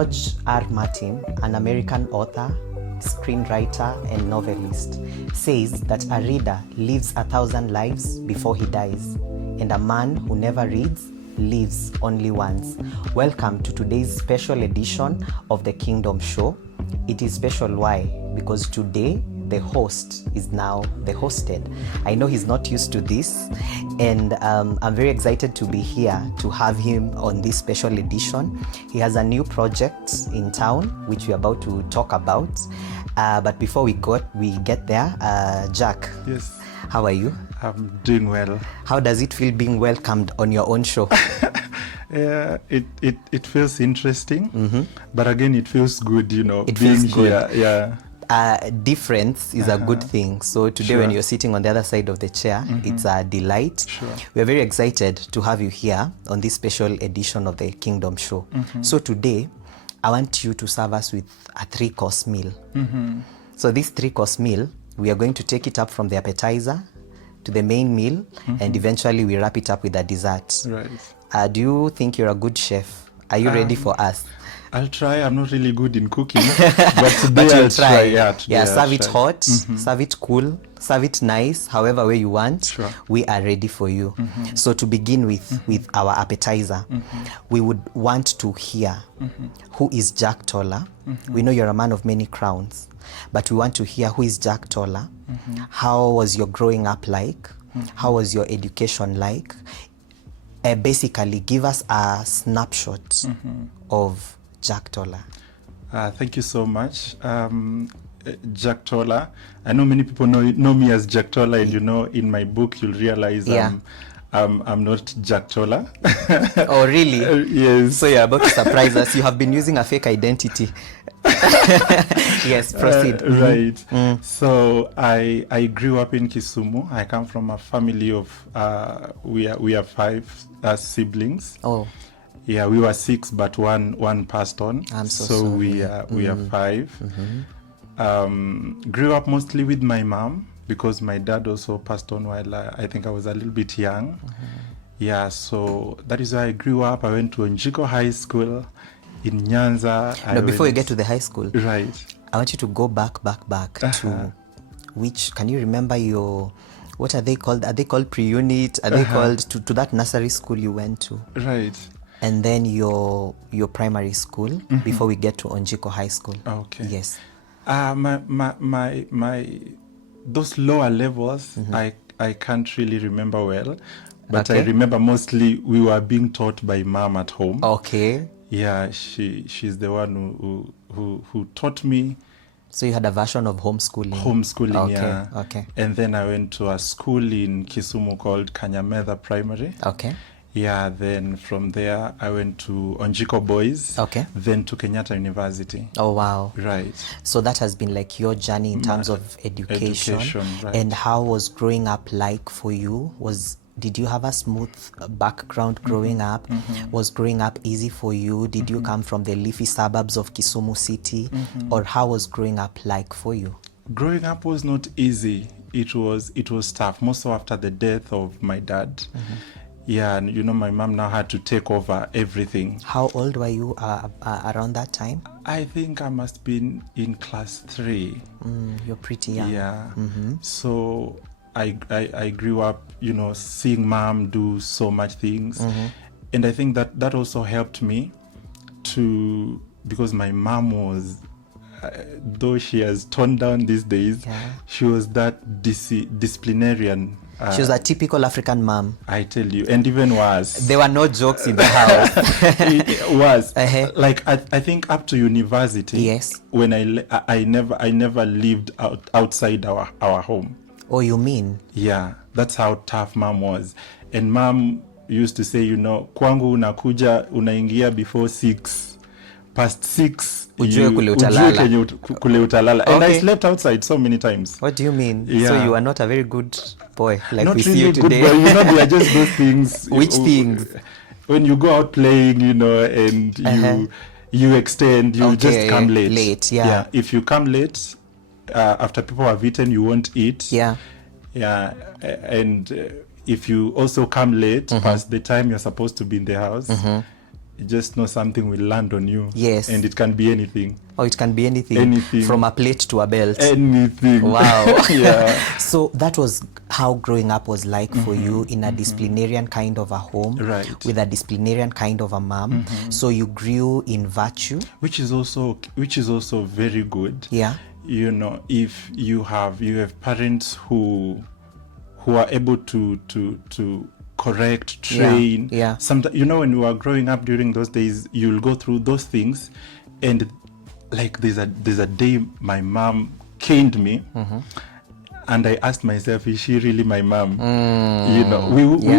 George R. Martin, an American author, screenwriter, and novelist, says that a reader lives 1,000 lives before he dies, and a man who never reads lives only once. Welcome to today's special edition of the Kingdom Show. It is special why? Because today the host is now the hosted. I know he's not used to this, and I'm very excited to be here to have him on this special edition. He has a new project in town, which we're about to talk about. But before we get there, Jack. Yes. How are you? I'm doing well. How does it feel being welcomed on your own show? Yeah, it feels interesting, but again, it feels good, It being feels good. here. Yeah. Difference is a good thing. So today, when you're sitting on the other side of the chair, it's a delight. Sure. We're very excited to have you here on this special edition of the Kingdom Show. So today, I want you to serve us with a 3-course meal. So this 3-course meal, we are going to take it up from the appetizer to the main meal, and eventually we wrap it up with a dessert. Right. Do you think you're a good chef? Are you ready for us? I'll try. I'm not really good in cooking, but today But you'll I'll try. Yeah, today I'll serve it try. hot, serve it cool, serve it nice, however way you want. Sure. We are ready for you. So to begin with our appetizer, we would want to hear who is Jack Toller. We know you're a man of many crowns, but we want to hear who is Jack Toller. How was your growing up like? How was your education like? Basically, give us a snapshot of Jack Toller. Thank you so much. Jack Toller. I know many people know me as Jack Toller, and in my book you'll realize I'm not Jack Toller. Oh, really? Yes. So you're about to surprise us. You have been using a fake identity. Yes, proceed. Right. So I grew up in Kisumu. I come from a family of we are 5 siblings. Oh. Yeah, we were 6, but one passed on. I'm so sorry. We are 5. Grew up mostly with my mom because my dad also passed on while I think I was a little bit young. Yeah, so that is why I grew up. I went to Njiko High School in Nyanza. No, before you get to the high school, right? I want you to go back to which, can you remember what are they called? Are they called pre-unit? Are they called to that nursery school you went to? Right. And then your primary school before we get to Onjiko High School. Okay. Yes. My those lower levels I can't really remember well, but I remember mostly we were being taught by mom at home. Okay. Yeah, she's the one who taught me. So you had a version of homeschooling. Homeschooling, okay. yeah. Okay. And then I went to a school in Kisumu called Kanyamedha Primary. Okay. Yeah, then from there I went to Onjiko Boys. Okay. Then to Kenyatta University. Oh, wow. Right. So that has been like your journey in terms of education. Right. And how was growing up like for you? Did you have a smooth background growing up? Was growing up easy for you? Did you come from the leafy suburbs of Kisumu City? Or how was growing up like for you? Growing up was not easy. It was tough, most so after the death of my dad. Yeah, and my mom now had to take over everything. How old were you around that time? I think I must have been in class 3. You're pretty young. Yeah. So I grew up, seeing mom do so much things. And I think that also helped me because my mom was, though she has toned down these days, she was that disciplinarian. She was a typical African mom. I tell you, and even worse. There were no jokes in the house. It was like I think up to university. Yes. When I never lived outside our home. Oh, you mean? Yeah, that's how tough mom was. And mom used to say, kwangu unakuja unaingia before 6. Past 6. Ujue kule utalala. Kule utalala. And I slept outside so many times. What do you mean? Yeah. So you are not a very good boy like not we really see you today. Good boy. They are just those things. Which things? When you go out playing, and you extend, you just come late. Yeah. If you come late, after people have eaten, you won't eat. Yeah. Yeah. And if you also come late past the time you're supposed to be in the house, just know something will land on you. Yes. And it can be anything. Oh, it can be anything. Anything. From a plate to a belt. Anything. Wow. Yeah. So that was how growing up was like for you, in a disciplinarian kind of a home, Right. with a disciplinarian kind of a mom. So you grew in virtue. Which is also very good. Yeah. You know, if you have parents who are able to correct, train. Yeah. Sometimes, you know, when we were growing up during those days, you'll go through those things, and like there's a day my mom caned me, and I asked myself, is she really my mom? You know,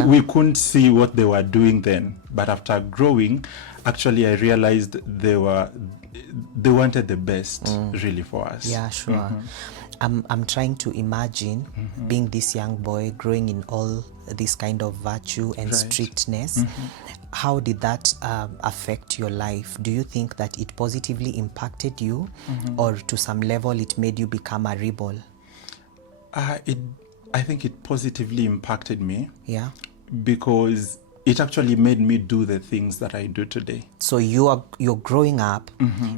we couldn't see what they were doing then, but after growing, actually I realized they wanted the best really for us. Yeah, sure. I'm trying to imagine being this young boy growing in all this kind of virtue and strictness. How did that affect your life? Do you think that it positively impacted you, or to some level it made you become a rebel? I think it positively impacted me. Yeah. Because it actually made me do the things that I do today. So your growing up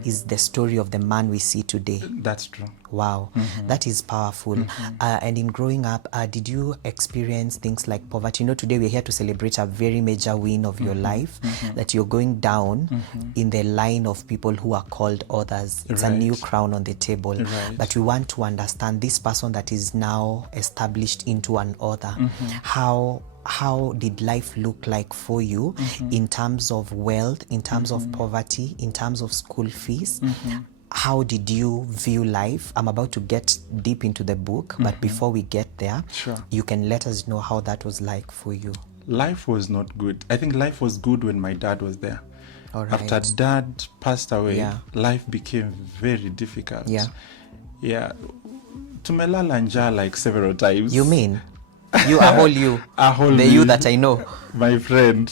is the story of the man we see today. That's true. Wow, that is powerful. And in growing up, did you experience things like poverty? You know, today we're here to celebrate a very major win of your life, that you're going down in the line of people who are called others. It's a new crown on the table. But we want to understand this person that is now established into an author. How did life look like for you in terms of wealth, in terms of poverty, in terms of school fees? How did you view life? I'm about to get deep into the book, but before we get there, you can let us know how that was like for you. Life was not good. I think life was good when my dad was there. All right. After dad passed away, life became very difficult. Yeah. Tumelala njaa like several times. You mean? You, a whole you. The you that I know. My friend.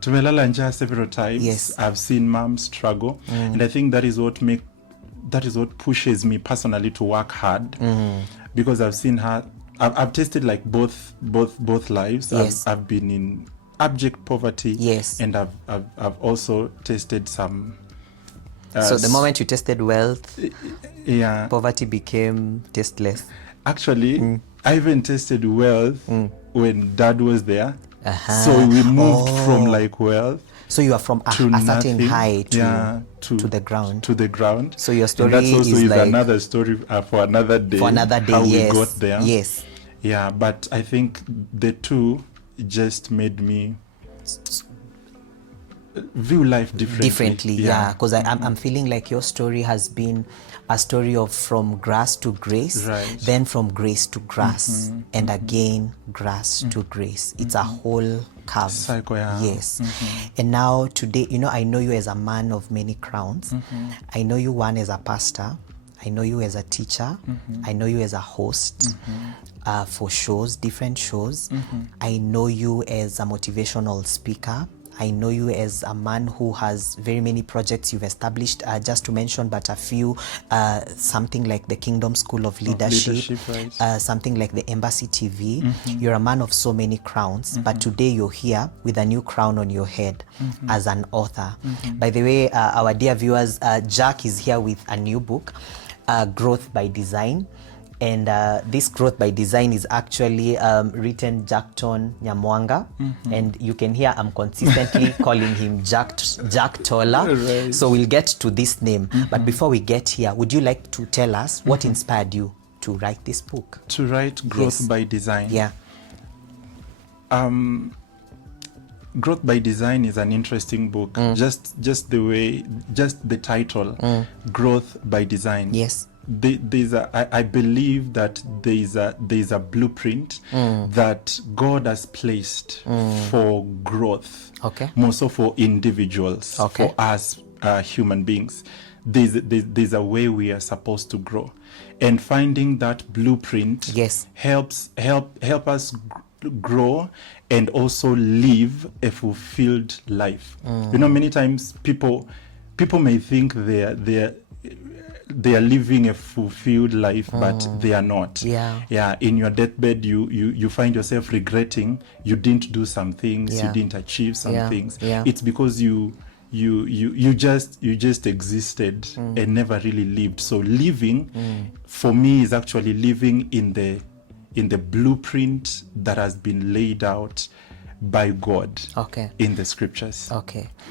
Tumelala njaa several times. Yes. I've seen mom struggle. And I think that is what pushes me personally to work hard. Because I've seen her, I've tasted like both lives. Yes. I've been in abject poverty. Yes. And I've also tasted some. So the moment you tasted wealth, poverty became tasteless. Actually, I even tasted wealth when dad was there. So we moved from like wealth. So you are from a certain high to the ground. To the ground. So your story and that's also is like another story for another day. For another day, how yes. we got there. Yes. Yeah, but I think the two just made me view life differently. Yeah, because I'm feeling like your story has been a story of from grass to grace, then from grace to grass, and again grass to grace. It's a whole curve. Cycle, yes. And now today, you know, I know you as a man of many crowns. I know you one as a pastor. I know you as a teacher. I know you as a host for shows, different shows. I know you as a motivational speaker. I know you as a man who has very many projects you've established, just to mention but a few, something like the Kingdom School of Leadership, something like the Embassy TV. You're a man of so many crowns, but today you're here with a new crown on your head as an author. By the way, our dear viewers, Jack is here with a new book, Growth by Design. And this Growth by Design is actually written Jackton Nyamwanga. And you can hear I'm consistently calling him Jack Tola. So we'll get to this name. But before we get here, would you like to tell us what inspired you to write this book? To write Growth by Design? Yeah. Growth by Design is an interesting book. Just the title, Growth by Design. Yes. I believe that there's a blueprint that God has placed for growth. Okay. More so for individuals, for us human beings. There's a way we are supposed to grow, and finding that blueprint helps us grow and also live a fulfilled life. You know, many times people may think they are living a fulfilled life, but they are not. Yeah. In your deathbed, you find yourself regretting you didn't do some things, you didn't achieve some things. It's because you you just existed and never really lived. So living for me is actually living in the blueprint that has been laid out by God in the scriptures.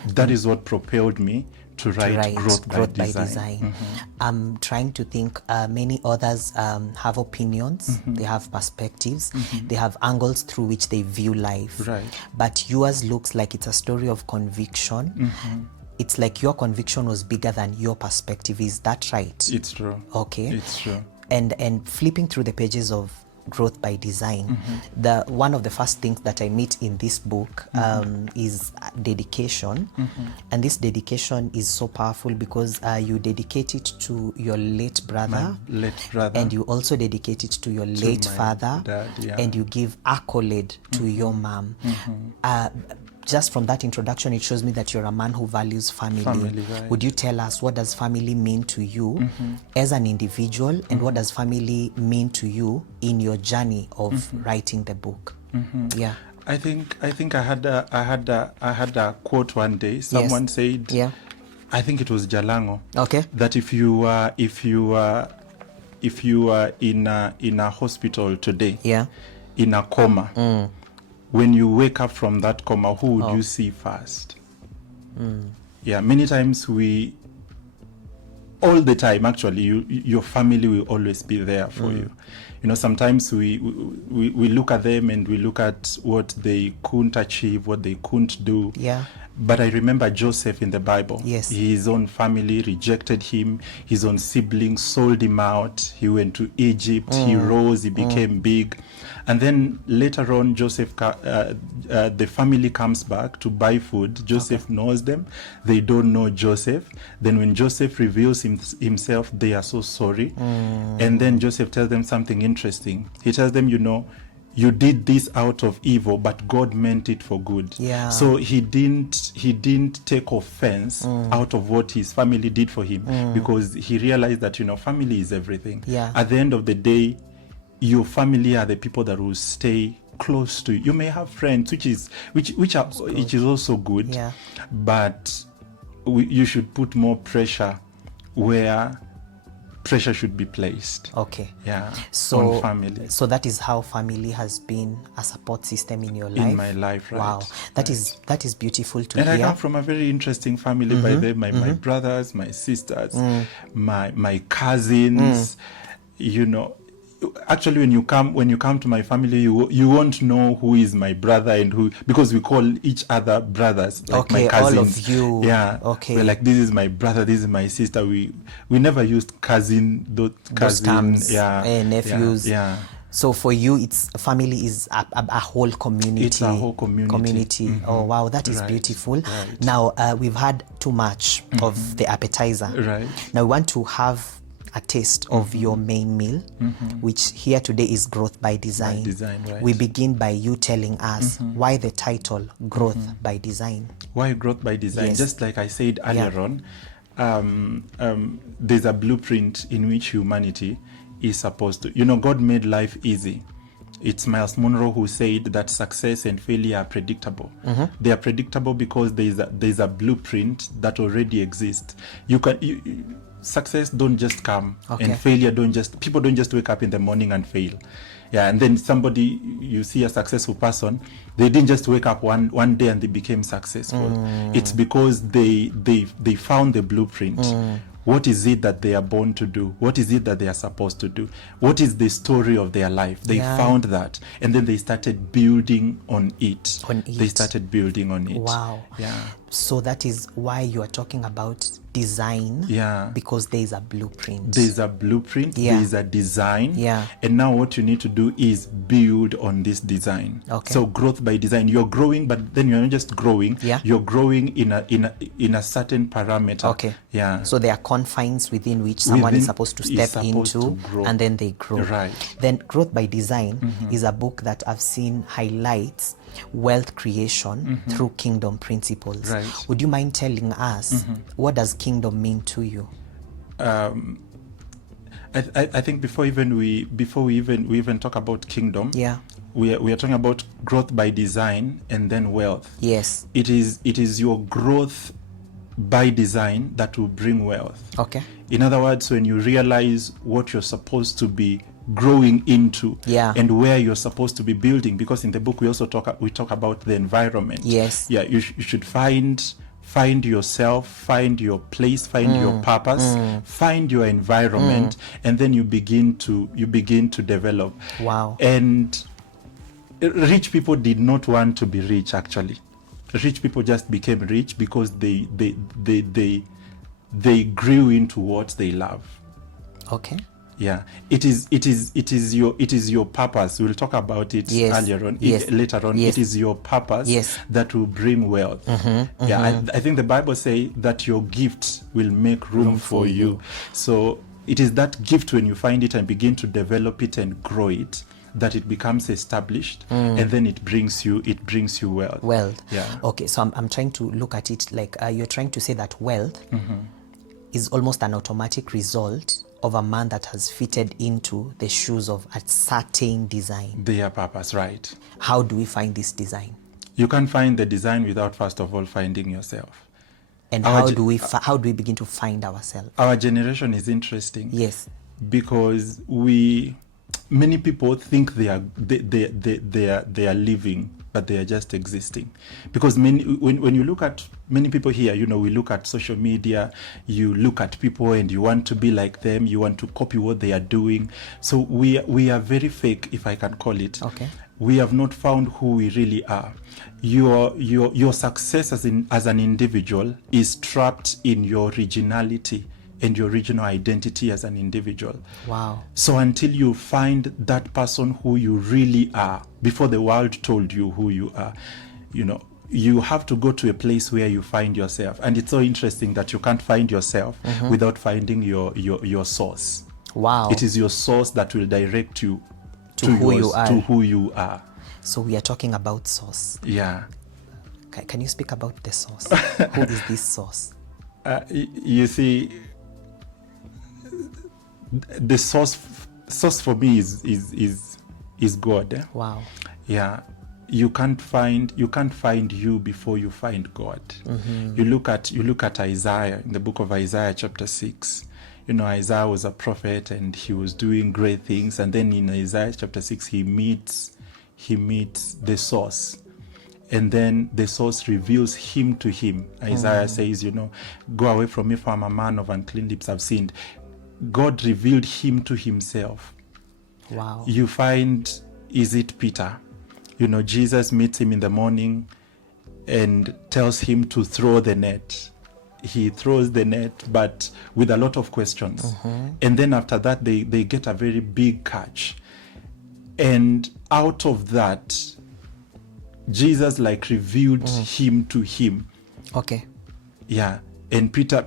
That is what propelled me to write growth by design. I'm trying to think, many others have opinions, they have perspectives, they have angles through which they view life. But yours looks like it's a story of conviction. It's like your conviction was bigger than your perspective. Is that right? It's true. It's true. And flipping through the pages of growth by design, the one of the first things that I meet in this book is dedication. And this dedication is so powerful because you dedicate it to your late brother, and you also dedicate it to your late father, dad, and you give accolade to your mom. Just from that introduction, it shows me that you're a man who values family. Would you tell us, what does family mean to you as an individual, and what does family mean to you in your journey of writing the book? I think I had a quote one day. Someone said, I think it was Jalango, that if you are in a hospital today, in a coma, when you wake up from that coma, who would you see first? Many times all the time actually, your family will always be there for you. You know, sometimes we look at them and we look at what they couldn't achieve, what they couldn't do. But I remember Joseph in the Bible. His own family rejected him. His own siblings sold him out. He went to Egypt. He rose. He became big. And then later on, Joseph, the family comes back to buy food. Joseph knows them. They don't know Joseph. Then when Joseph reveals himself, they are so sorry. And then Joseph tells them something interesting. He tells them, you know, you did this out of evil, but God meant it for good. So he didn't take offense out of what his family did for him, because he realized that, you know, family is everything. At the end of the day, your family are the people that will stay close to you. You may have friends, which is also good, but you should put more pressure where pressure should be placed. On family. So that is how family has been a support system in your life. In my life, right? Wow, that is beautiful to hear. And I come from a very interesting family. By them, my brothers, my sisters, my cousins. You know, actually, when you come to my family, you won't know who is my brother and who, because we call each other brothers, like my cousins. All of you. We're like, this is my brother, this is my sister. We never used those terms, nephews. So for you, it's family is a whole community. It's a whole community. Oh wow, that is beautiful. Now we've had too much of the appetizer. Now we want to have a taste of your main meal, which here today is Growth by Design. We begin by you telling us why the title Growth by Design. Why Growth by Design? Just like I said earlier on, there's a blueprint in which humanity is supposed to, you know, God made life easy. It's Miles Monroe who said that success and failure are predictable. They are predictable because there's a blueprint that already exists. Success don't just come, and failure people don't just wake up in the morning and fail. And then you see a successful person, they didn't just wake up one day and they became successful. It's because they found the blueprint. What is it that they are born to do? What is it that they are supposed to do? What is the story of their life? They found that, and then they started building on it. They started building on it. Wow. So that is why you are talking about design. Because there is a blueprint. There's a blueprint. There is a design. And now what you need to do is build on this design. So growth by design. You're growing, but then you're not just growing. You're growing in a certain parameter. So there are confines within which someone is supposed to step into, and then they grow. Then Growth by Design is a book that I've seen highlights wealth creation through kingdom principles. Would you mind telling us what does kingdom mean to you? I think before we even talk about kingdom, we are talking about growth by design and then wealth. Yes. It is your growth by design that will bring wealth. Okay. In other words, when you realize what you're supposed to be growing into, Yeah. and where you're supposed to be building, because in the book we also talk about the environment. Yes. Yeah, you should find yourself, find your place, find your purpose, find your environment, and then you begin to develop. Wow. And rich people did not want to be rich. Actually, rich people just became rich because they grew into what they love. Okay. Yeah, it is your purpose. We'll talk about it earlier on. Later on, it is your purpose that will bring wealth. Yeah, I think the Bible says that your gift will make room for you. So it is that gift, when you find it and begin to develop it and grow it, that it becomes established, and then it brings you wealth. Wealth. Yeah. Okay, so I'm trying to look at it like you're trying to say that wealth is almost an automatic result of a man that has fitted into the shoes of a certain design. Their purpose, right? How do we find this design? You can't find the design without first of all finding yourself. And how do we begin to find ourselves? Our generation is interesting. Yes. Because many people think they are living, but they are just existing. Because when you look at many people here, we look at social media, you look at people and you want to be like them, you want to copy what they are doing. So we are very fake, if I can call it. Okay. We have not found who we really are. Your success as an individual is trapped in your originality and your original identity as an individual. Wow. So until you find that person who you really are, before the world told you who you are, you have to go to a place where you find yourself. And it's so interesting that you can't find yourself without finding your source. Wow. It is your source that will direct you to who you are. So we are talking about source. Yeah. Can you speak about the source? Who is this source? You see, the source for me is God. Eh? Wow. Yeah. You can't find you before you find God. You look at Isaiah, in the book of Isaiah chapter 6. Isaiah was a prophet and he was doing great things, and then in Isaiah chapter 6 he meets the source, and then the source reveals him to him. Isaiah says, go away from me, for I'm a man of unclean lips, I've sinned. God revealed him to himself. Wow. You find, is it Peter? Jesus meets him in the morning and tells him to throw the net. He throws the net, but with a lot of questions. And then after that, they get a very big catch. And out of that, Jesus revealed him to him. Okay. Yeah. And Peter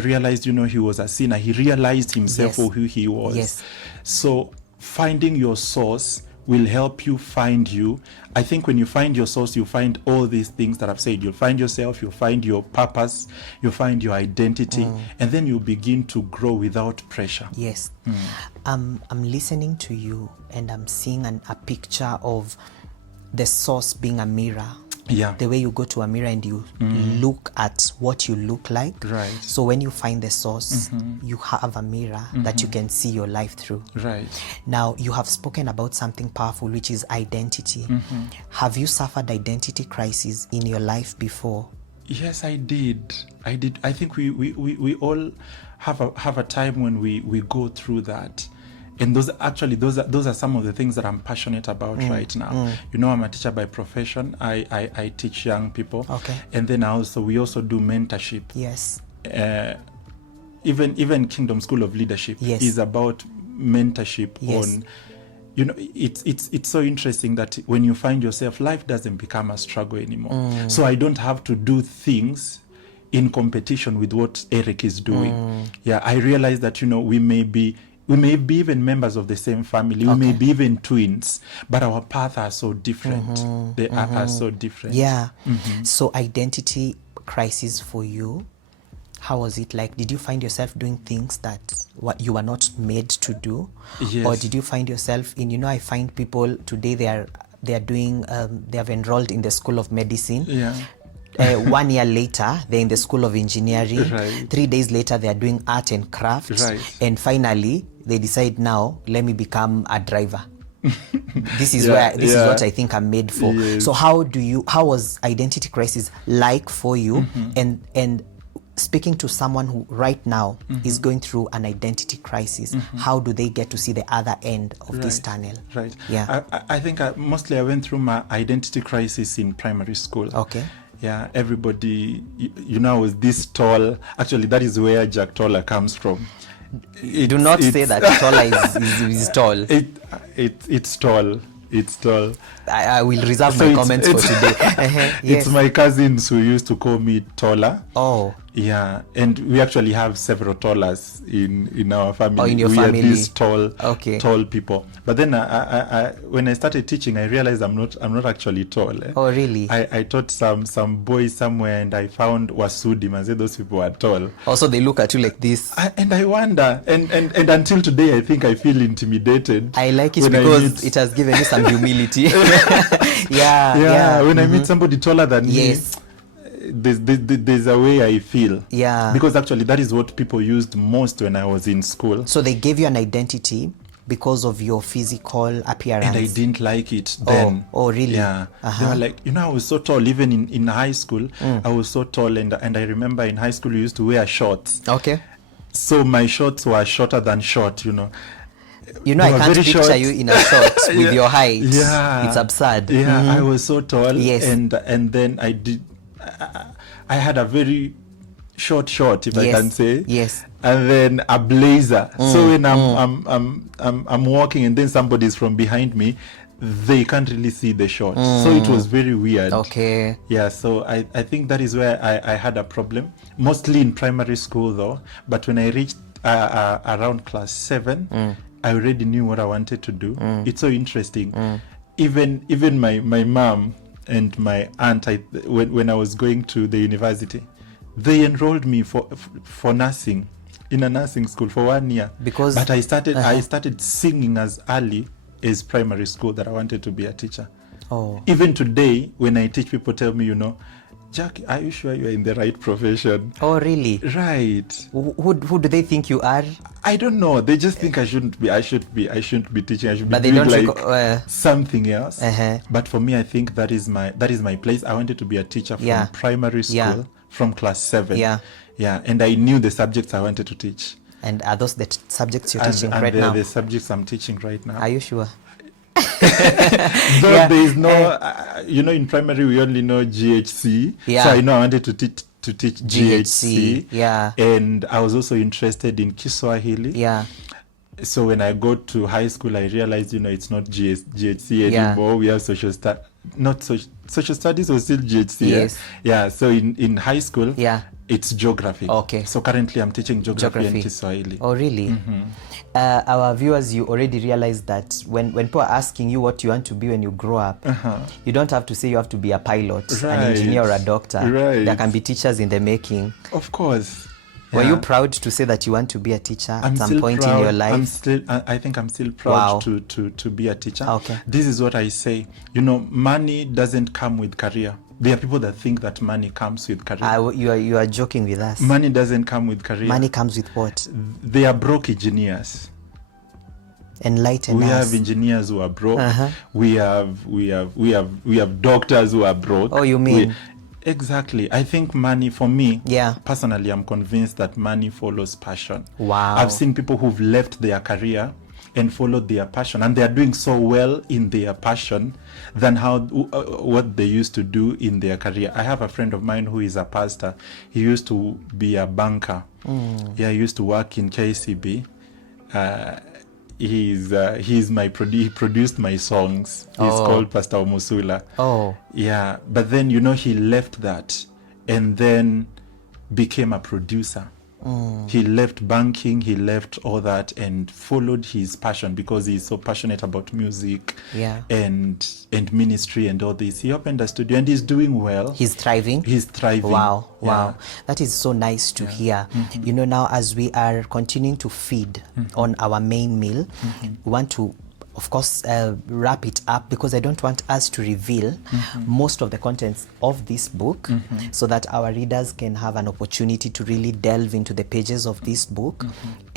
realized, he was a sinner. He realized himself for who he was. Yes. So finding your source will help you find you. I think when you find your source, you find all these things that I've said. You'll find yourself, you'll find your purpose, you'll find your identity, and then you begin to grow without pressure. Yes. I'm listening to you and I'm seeing a picture of the source being a mirror. Yeah. The way you go to a mirror and you look at what you look like. Right. So when you find the source, you have a mirror that you can see your life through. Right. Now, you have spoken about something powerful, which is identity. Have you suffered identity crisis in your life before? Yes, I did. I think we all have a time when we go through that. And those are some of the things that I'm passionate about right now. I'm a teacher by profession. I teach young people. Okay. And then we also do mentorship. Yes. Even Kingdom School of Leadership is about mentorship. Yes. It's so interesting that when you find yourself, life doesn't become a struggle anymore. So I don't have to do things in competition with what Eric is doing. Yeah, I realize that we may be even members of the same family. We may be even twins, but our paths are so different. They are so different. Yeah. So identity crisis for you, how was it like? Did you find yourself doing things that what you were not made to do? Yes. Or did you find yourself in, I find people today they are doing, they have enrolled in the School of Medicine. Yeah. 1 year later, they're in the School of Engineering. Right. 3 days later, they're doing art and craft. Right. And finally, they decide now, let me become a driver. This is is what I think I'm made for. Yes. So how was identity crisis like for you? And speaking to someone who right now is going through an identity crisis, how do they get to see the other end of this tunnel? Right. Yeah. I think mostly I went through my identity crisis in primary school. Okay. Yeah, everybody, I was this tall. Actually, that is where Jack Toller comes from. Do not say that Toller is tall. It's tall. It's tall. I will reserve my comments for today. It's Yes. my cousins who used to call me Toller. Oh. Yeah, and we actually have several tallers in our family. Oh, in your we family. are these tall people. But then I when I started teaching, I realized I'm not actually tall. Oh, really? I taught some boys somewhere, and I found Wasudi. I said those people are tall. Also, they look at you like this. And I wonder, and until today, I think I feel intimidated. I like it because it has given you some humility. Yeah. When I meet somebody taller than me, yes, there's a way I feel. Yeah. Because actually that is what people used most when I was in school. So they gave you an identity because of your physical appearance. And I didn't like it then. Oh, really? Yeah. They were like, I was so tall. Even in high school, I was so tall. And I remember in high school, we used to wear shorts. Okay. So my shorts were shorter than short, I can't picture short. you in a short with your height. Yeah. It's absurd. Yeah, I was so tall. Yes. And then I had a very short, if I can say. Yes. And then a blazer. So when I'm walking and then somebody's from behind me, they can't really see the short. So it was very weird. Okay. Yeah, so I think that is where I had a problem. Mostly in primary school though. But when I reached around class 7, I already knew what I wanted to do. It's so interesting. Even my mom and my aunt, when I was going to the university, they enrolled me for nursing in a nursing school for 1 year. But I started singing as early as primary school that I wanted to be a teacher. Oh. Even today, when I teach, people tell me, Jack, are you sure you're in the right profession? Oh, really? Right. Who do they think you are? I don't know. They just think I shouldn't be teaching. I should But be they doing don't something else. Uh-huh. But for me, I think that is my place. I wanted to be a teacher from primary school, from class 7. Yeah. Yeah. And I knew the subjects I wanted to teach. And are those the subjects you're teaching and right they're now? the subjects I'm teaching right now. Are you sure? Though there is no, in primary we only know GHC. Yeah. So I know I wanted to teach GHC. Yeah. And I was also interested in Kiswahili. Yeah. So when I go to high school, I realized, it's not GHC anymore. We have social studies was still GHC. Yes. Yeah. So in high school, it's geography. Okay. So currently I'm teaching geography and Kiswahili. Oh, really? Our viewers, you already realized that when people are asking you what you want to be when you grow up, you don't have to say you have to be a pilot, an engineer, or a doctor. Right. There can be teachers in the making. Of course. Were you proud to say that you want to be a teacher at some point in your life? I think I'm still proud to be a teacher. Okay. This is what I say. Money doesn't come with career. There are people that think that money comes with career. You are joking with us. Money doesn't come with career. Money comes with what? They are broke engineers. Enlighten us. We have engineers who are broke. We have doctors who are broke. Oh, you mean? Exactly. I think money, for me, personally, I'm convinced that money follows passion. Wow. I've seen people who've left their career and followed their passion, and they are doing so well in their passion than what they used to do in their career. I have a friend of mine who is a pastor. He used to be a banker. Yeah, he used to work in KCB. He produced my songs. He's called Pastor Omusula. Oh. Yeah, but then he left that and then became a producer. He left banking, he left all that and followed his passion because he's so passionate about music and ministry and all this. He opened a studio and he's doing well. He's thriving? He's thriving. Wow. Yeah. Wow. That is so nice to hear. Now as we are continuing to feed on our main meal, we want to of course, wrap it up, because I don't want us to reveal most of the contents of this book, so that our readers can have an opportunity to really delve into the pages of this book.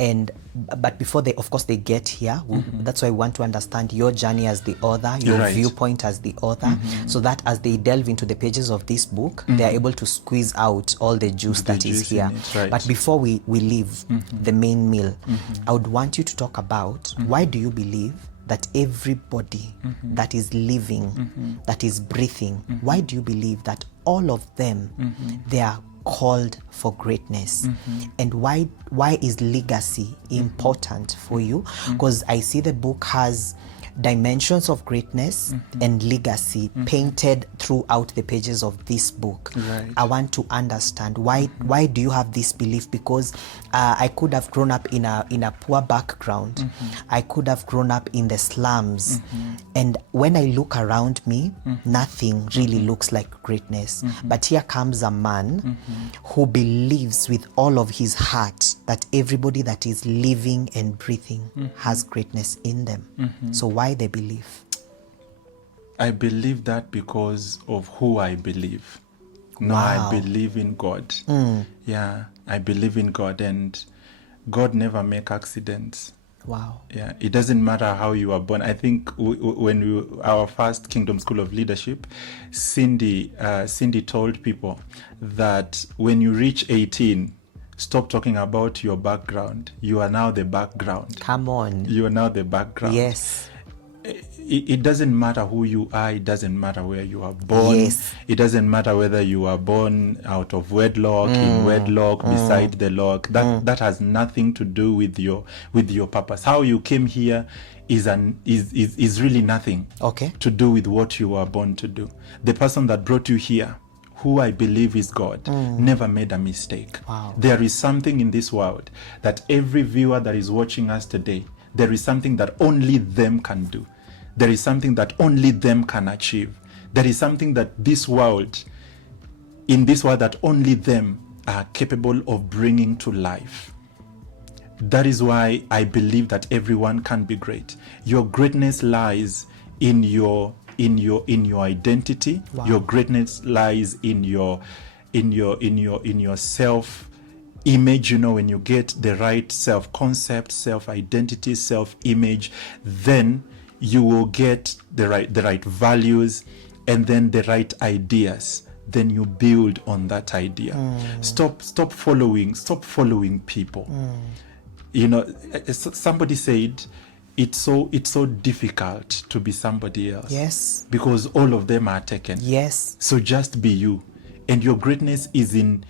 And but before they, of course, they get here, that's why I want to understand your journey as the author, your viewpoint as the author, so that as they delve into the pages of this book, they are able to squeeze out all the juice that is here. But before we leave the main meal, I would want you to talk about why do you believe that everybody that is living, that is breathing, why do you believe that all of them, they are called for greatness? And why is legacy important for you? Because I see the book has dimensions of greatness and legacy painted throughout the pages of this book. I want to understand why do you have this belief? Because I could have grown up in a poor background. I could have grown up in the slums, and when I look around me, nothing really looks like greatness. But here comes a man who believes with all of his heart that everybody that is living and breathing has greatness in them. So why the belief? I believe that because of who I believe. No, I believe in God. Yeah, I believe in God, and God never make accidents. Wow. Yeah, it doesn't matter how you are born. I think when our first Kingdom School of Leadership, Cindy told people that when you reach 18, stop talking about your background. You are now the background. Come on. You are now the background. Yes. It doesn't matter who you are. It doesn't matter where you are born. Yes. It doesn't matter whether you are born out of wedlock, in wedlock, beside the lock. That has nothing to do with your purpose. How you came here is really nothing to do with what you were born to do. The person that brought you here, who I believe is God, never made a mistake. Wow. There is something in this world that every viewer that is watching us today, there is something that only them can do. There is something that only them can achieve. There is something that in this world that only them are capable of bringing to life. That is why I believe that everyone can be great. Your greatness lies in your identity. Wow. Your greatness lies in your self image. When you get the right self concept, self identity, self image, then you will get the right values, and then the right ideas. Then you build on that idea. Stop following people. Somebody said it's so difficult to be somebody else. Yes. Because all of them are taken. Yes. So just be you. And your greatness is in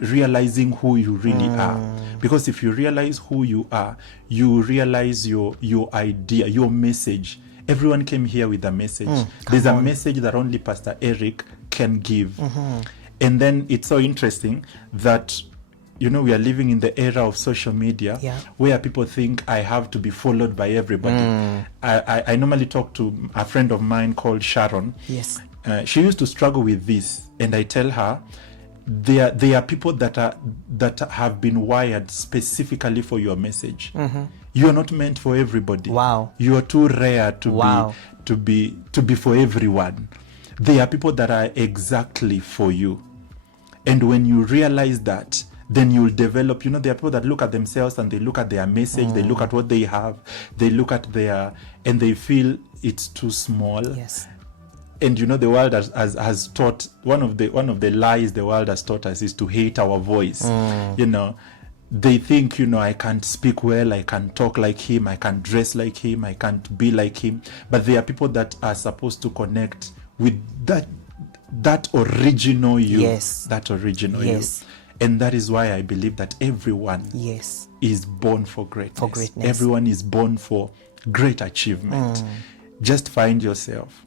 realizing who you really are. Because if you realize who you are, you realize your idea, your message. Everyone came here with a message. There's a message that only Pastor Eric can give. And then it's so interesting that we are living in the era of social media, where people think I have to be followed by everybody. I normally talk to a friend of mine called Sharon. Yes. She used to struggle with this, and I tell her, there are people that have been wired specifically for your message. You are not meant for everybody. Wow. You are too rare to be for everyone. There are people that are exactly for you. And when you realize that, then you'll develop, there are people that look at themselves and they look at their message, they look at what they have, they look at and they feel it's too small. Yes. And the world has taught, one of the lies the world has taught us is to hate our voice. They think, I can't speak well, I can't talk like him, I can't dress like him, I can't be like him. But there are people that are supposed to connect with that original you. Yes. That original yes. you. And that is why I believe that everyone yes. is born for greatness. For greatness. Everyone is born for great achievement. Just find yourself.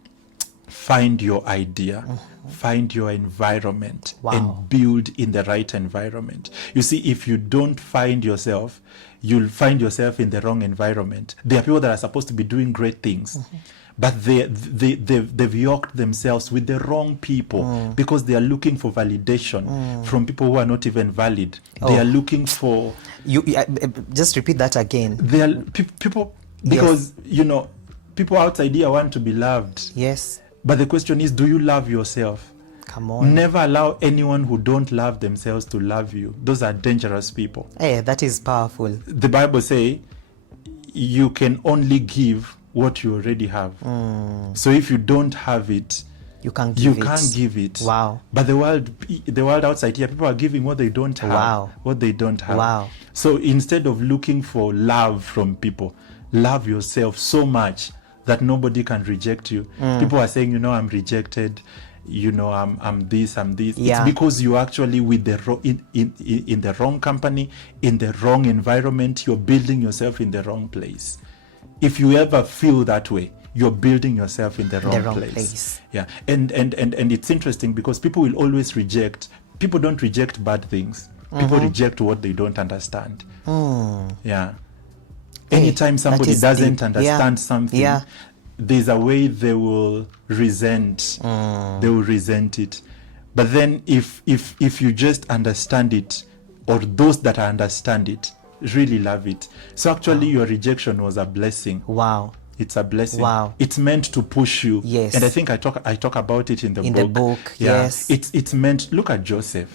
Find your idea, find your environment, and build in the right environment. You see, if you don't find yourself, you'll find yourself in the wrong environment. There are people that are supposed to be doing great things, but they've yoked themselves with the wrong people because they are looking for validation from people who are not even valid. They are looking for... You just repeat that again. They are people... Because, people outside here want to be loved. Yes. But the question is, do you love yourself? Come on. Never allow anyone who don't love themselves to love you. Those are dangerous people. Hey, that is powerful. The Bible say you can only give what you already have. So if you don't have it, you can't give it. Wow. But the world outside here, people are giving what they don't have. Wow. What they don't have. Wow. So instead of looking for love from people, love yourself so much that nobody can reject you. People are saying, I'm rejected. I'm this, I'm this. Yeah. It's because you're actually with in the wrong company, in the wrong environment. You're building yourself in the wrong place. If you ever feel that way, you're building yourself in the wrong place. Yeah. And it's interesting because people will always reject. People don't reject bad things. People reject what they don't understand. Yeah. Anytime somebody doesn't understand something, there's a way they will resent. They will resent it. But then if you just understand it, or those that understand it really love it. So actually your rejection was a blessing. Wow. It's a blessing. Wow. It's meant to push you. Yes. And I think I talk about it in the book. In the book, yeah. yes. It's meant, look at Joseph.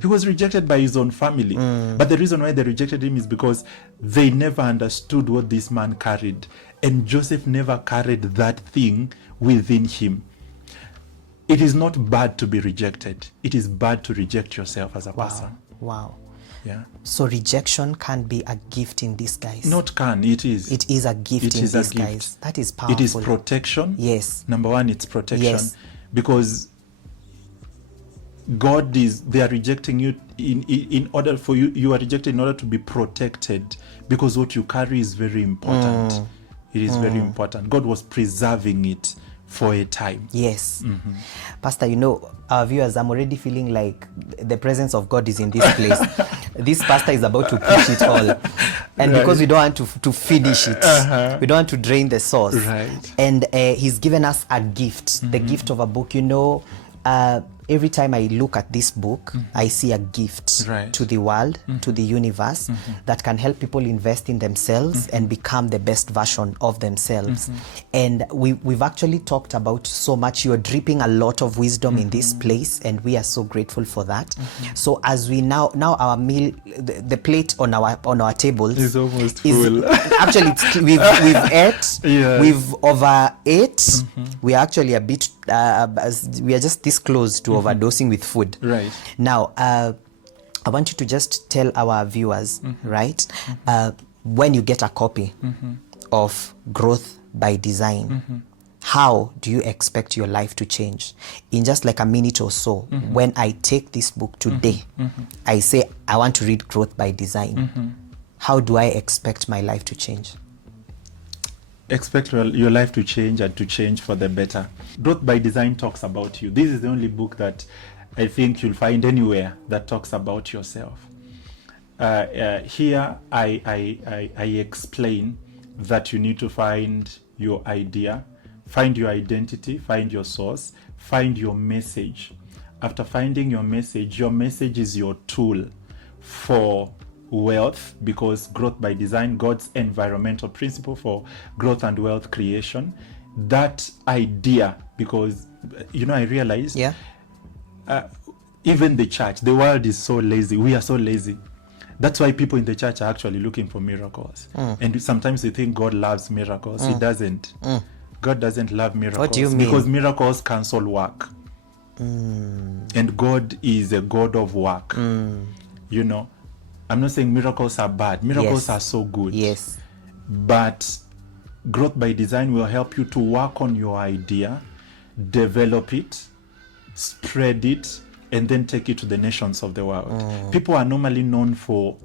He was rejected by his own family. But the reason why they rejected him is because they never understood what this man carried. And Joseph never carried that thing within him. It is not bad to be rejected. It is bad to reject yourself as a person. Wow. Yeah. So rejection can be a gift in disguise. Not can, it is. It is a gift in disguise. Gift. That is powerful. It is protection. Yes. Number one, it's protection. Yes. Because they are rejecting you in order for you are rejected in order to be protected, because what you carry is very important. It is very important. God was preserving it for a time. Yes. Pastor, our viewers, I'm already feeling like the presence of God is in this place. This pastor is about to preach it all. And because we don't want to finish it, we don't want to drain the source. Right. And he's given us a gift, the gift of a book. Every time I look at this book, I see a gift to the world, to the universe, that can help people invest in themselves and become the best version of themselves. And we've actually talked about so much. You're dripping a lot of wisdom in this place, and we are so grateful for that. So as we now our meal, the plate on our tables is almost full. Actually, we've ate, Yes. we've over ate. We are actually a bit. We are just this close to overdosing with food. Right. Now, I want you to just tell our viewers, right, when you get a copy of Growth by Design, how do you expect your life to change? In just like a minute or so, when I take this book today, I say, I want to read Growth by Design. How do I expect my life to change? Expect your life to change, and to change for the better. Growth by Design talks about you. This is the only book that I think you'll find anywhere that talks about yourself. Here I explain that you need to find your idea, find your identity, find your source, find your message. After finding your message is your tool for wealth, because Growth by Design, God's environmental principle for growth and wealth creation, that idea, because I realized even the church, the world is so lazy. We are so lazy. That's why people in the church are actually looking for miracles. And sometimes we think God loves miracles. He doesn't. God doesn't love miracles. What do you mean? Because miracles cancel work. And God is a God of work. I'm not saying miracles are bad. Miracles are so good. Yes. But Growth by Design will help you to work on your idea, develop it, spread it, and then take it to the nations of the world. People are normally known for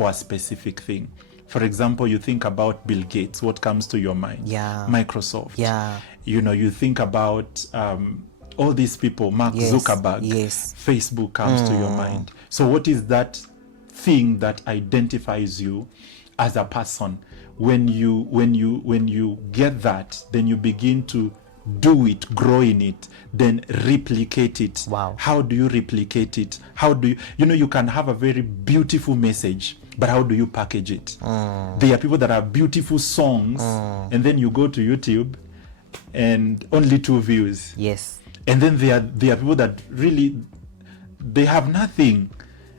a specific thing. For example, you think about Bill Gates, what comes to your mind? Yeah. Microsoft. Yeah. You think about all these people, Mark Zuckerberg. Yes. Facebook comes to your mind. So what is that thing that identifies you as a person? When you get that, then you begin to do it, grow in it, then replicate it. Wow. How do you replicate it? How do you can have a very beautiful message, but how do you package it? There are people that have beautiful songs, and then you go to YouTube and only 2 views. Yes. And then there are people that really, they have nothing,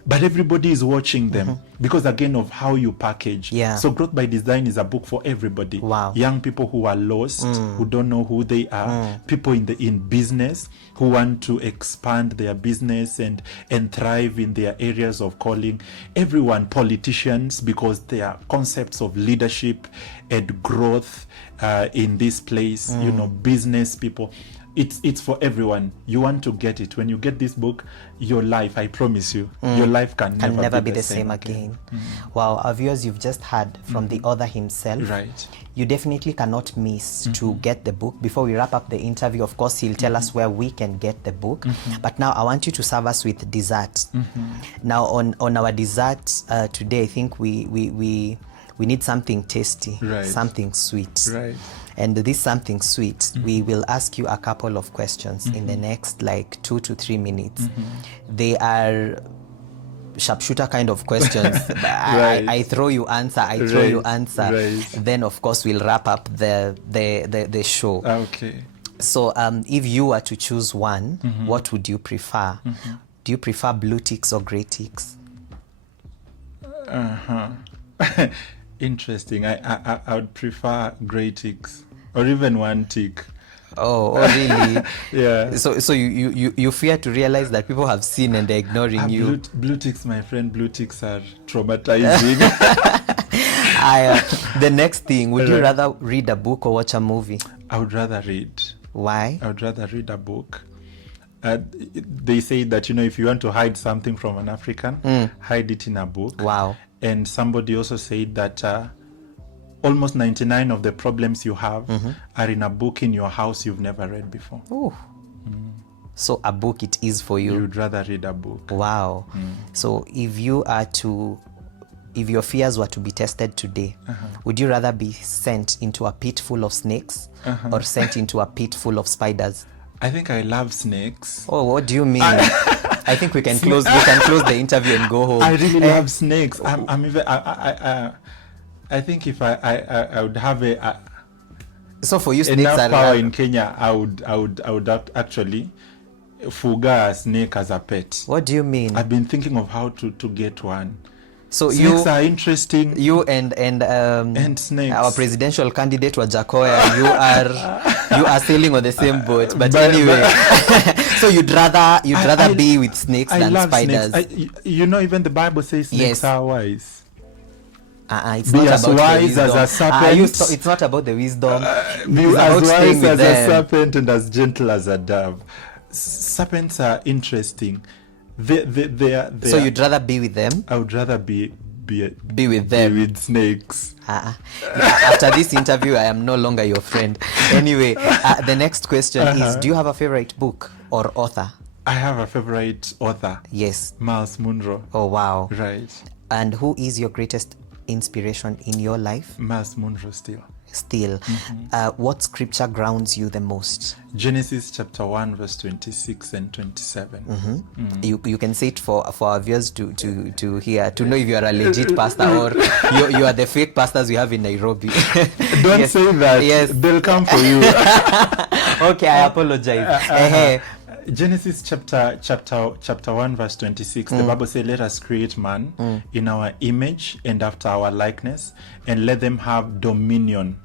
but everybody is watching them because, again, of how you package. Yeah. So Growth by Design is a book for everybody. Wow. Young people who are lost, who don't know who they are, people in business who want to expand their business and thrive in their areas of calling. Everyone, politicians, because there are concepts of leadership and growth in this place, business people. It's for everyone. You want to get it. When you get this book, your life, I promise you, your life can never be the same again. Wow, our viewers, you've just heard from the author himself. Right. You definitely cannot miss to get the book. Before we wrap up the interview, of course, he'll tell us where we can get the book. But now I want you to serve us with dessert. Now on our dessert today, I think we need something tasty, right, something sweet. Right. And this something sweet, we will ask you a couple of questions in the next 2 to 3 minutes. They are sharpshooter kind of questions. Right. I throw you answer, you answer. Right. Then of course we'll wrap up the show. Okay. So if you were to choose one, what would you prefer? Do you prefer blue ticks or gray ticks? Interesting. I would prefer gray ticks or even 1 tick. Oh, really? Yeah. So you fear to realize that people have seen and they're ignoring you. Blue ticks, my friend, blue ticks are traumatizing. The next thing, would you rather read a book or watch a movie? I would rather read. Why? I would rather read a book. They say that, if you want to hide something from an African, hide it in a book. Wow. And somebody also said that almost 99 of the problems you have are in a book in your house you've never read before. Ooh. So a book it is for you. You'd rather read a book. Wow. So if your fears were to be tested today, would you rather be sent into a pit full of snakes or sent into a pit full of spiders? I think I love snakes. Oh, what do you mean? I think we can close the interview and go home. I really love snakes. I'm even I think if I would have so for you, snakes enough are power in Kenya, I would actually fuga a snake as a pet. What do you mean? I've been thinking of how to get one. So snakes are interesting. You and snakes. Our presidential candidate Wajakoya, you are sailing on the same boat. But anyway, so you'd rather be with snakes than spiders. Snakes. Even the Bible says snakes are wise. It's be not as about wise the wisdom. as a serpent. It's not about the wisdom. Be as wise as a serpent and as gentle as a dove. Serpents are interesting. They are. So you'd rather be with them? I would rather be with them. Be with snakes. After this interview, I am no longer your friend. Anyway, the next question is: do you have a favorite book or author? I have a favorite author. Yes. Miles Munro. Oh wow. Right. And who is your greatest inspiration in your life? Miles Munro still. What scripture grounds you the most? Genesis chapter 1 verse 26 and 27. You can say it for our viewers to hear, to know if you are a legit pastor or you are the fake pastors we have in Nairobi. Don't say that. Yes. They'll come for you. Okay, I apologize. Genesis chapter 1 verse 26, the Bible says, let us create man in our image and after our likeness, and let them have dominion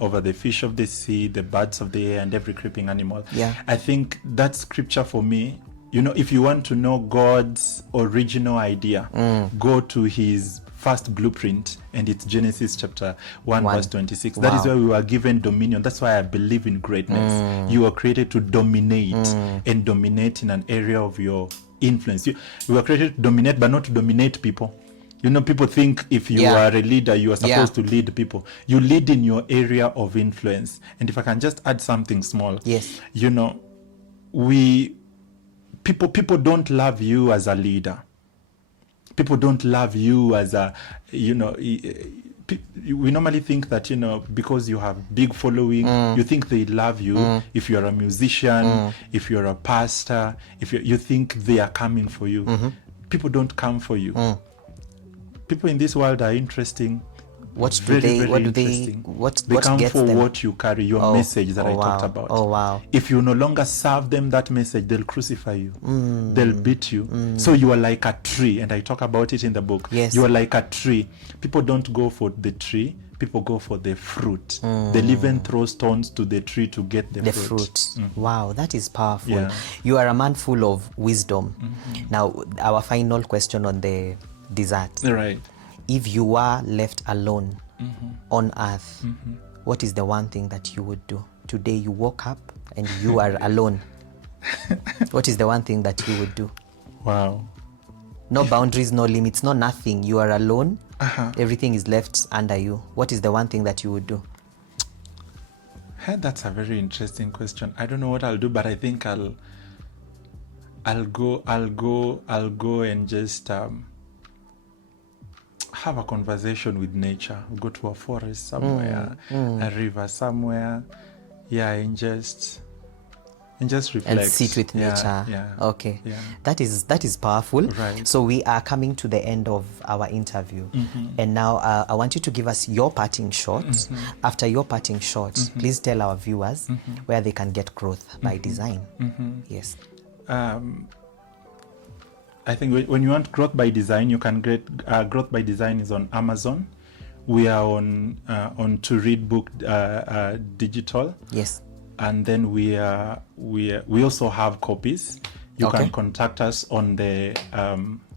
over the fish of the sea, the birds of the air, and every creeping animal. Yeah. I think that scripture for me, if you want to know God's original idea, go to his first blueprint, and it's Genesis chapter 1 verse 26. Wow. That is where we were given dominion. That's why I believe in greatness. You were created to dominate and dominate in an area of your influence. You were created to dominate, but not to dominate people. People think if you are a leader, you are supposed to lead people. You lead in your area of influence. And if I can just add something small, yes, people don't love you as a leader. People don't love you as a, we normally think that, because you have big following, you think they love you. If you're a musician, if you're a pastor, you think they are coming for you. People don't come for you. People in this world are interesting. What do Very, they? very What do they? interesting. What They come gets for them? what you carry, your message that I talked about. Oh wow! If you no longer serve them that message, they'll crucify you. They'll beat you. So you are like a tree, and I talk about it in the book. Yes. You are like a tree. People don't go for the tree. People go for the fruit. They'll even throw stones to the tree to get the fruit. Wow, that is powerful. Yeah. You are a man full of wisdom. Now, our final question on the dessert. Right. If you were left alone on earth, what is the one thing that you would do? Today you woke up and you are alone. What is the one thing that you would do? Wow. No boundaries, no limits, no nothing. You are alone. Everything is left under you. What is the one thing that you would do? Hey, that's a very interesting question. I don't know what I'll do, but I think I'll go and just have a conversation with nature. Go to a forest somewhere, a river somewhere, and just reflect And sit with nature. Okay. That is powerful. Right. So we are coming to the end of our interview, and now I want you to give us your parting shot. After your parting shot, please tell our viewers where they can get Growth by Design. Yes. I think when you want Growth by Design, you can get Growth by Design is on Amazon. We are on To Read Book digital. Yes. And then we also have copies. You can contact us on the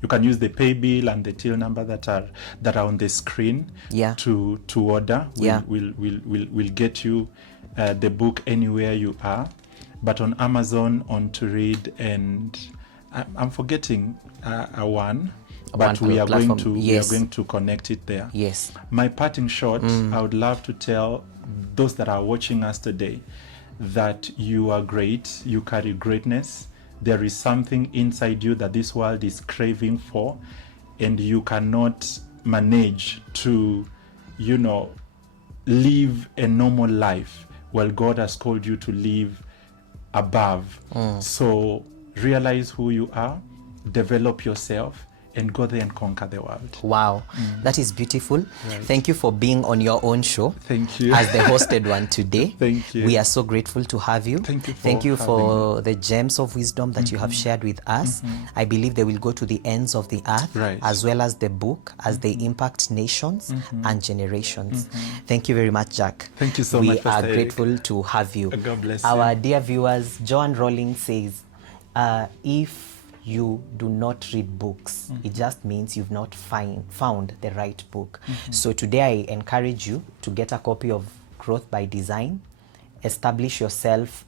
you can use the pay bill and the till number that are on the screen to order. We'll get you the book anywhere you are, but on Amazon, on To Read, and I'm forgetting one. But we are going to connect it there. Yes. My parting shot, I would love to tell those that are watching us today that you are great, you carry greatness. There is something inside you that this world is craving for, and you cannot manage to, live a normal life. Well, God has called you to live above. So realize who you are, develop yourself, and go there and conquer the world. Wow, that is beautiful. Right. Thank you for being on your own show. Thank you. As the hosted one today. Thank you. We are so grateful to have you. Thank you for the gems of wisdom that you have shared with us. I believe they will go to the ends of the earth, as well as the book, as they impact nations and generations. Thank you very much, Jack. Thank you so much. We are grateful to have you. God bless Our you. dear viewers, Joan Rowling says, if you do not read books, it just means you've not found the right book. So today I encourage you to get a copy of Growth by Design. Establish yourself.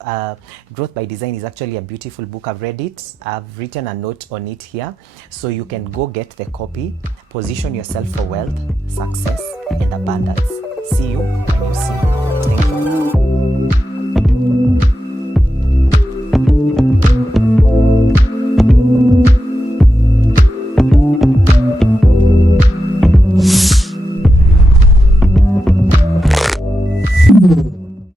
Growth by Design is actually a beautiful book. I've read it. I've written a note on it here. So you can go get the copy. Position yourself for wealth, success, and abundance. See you.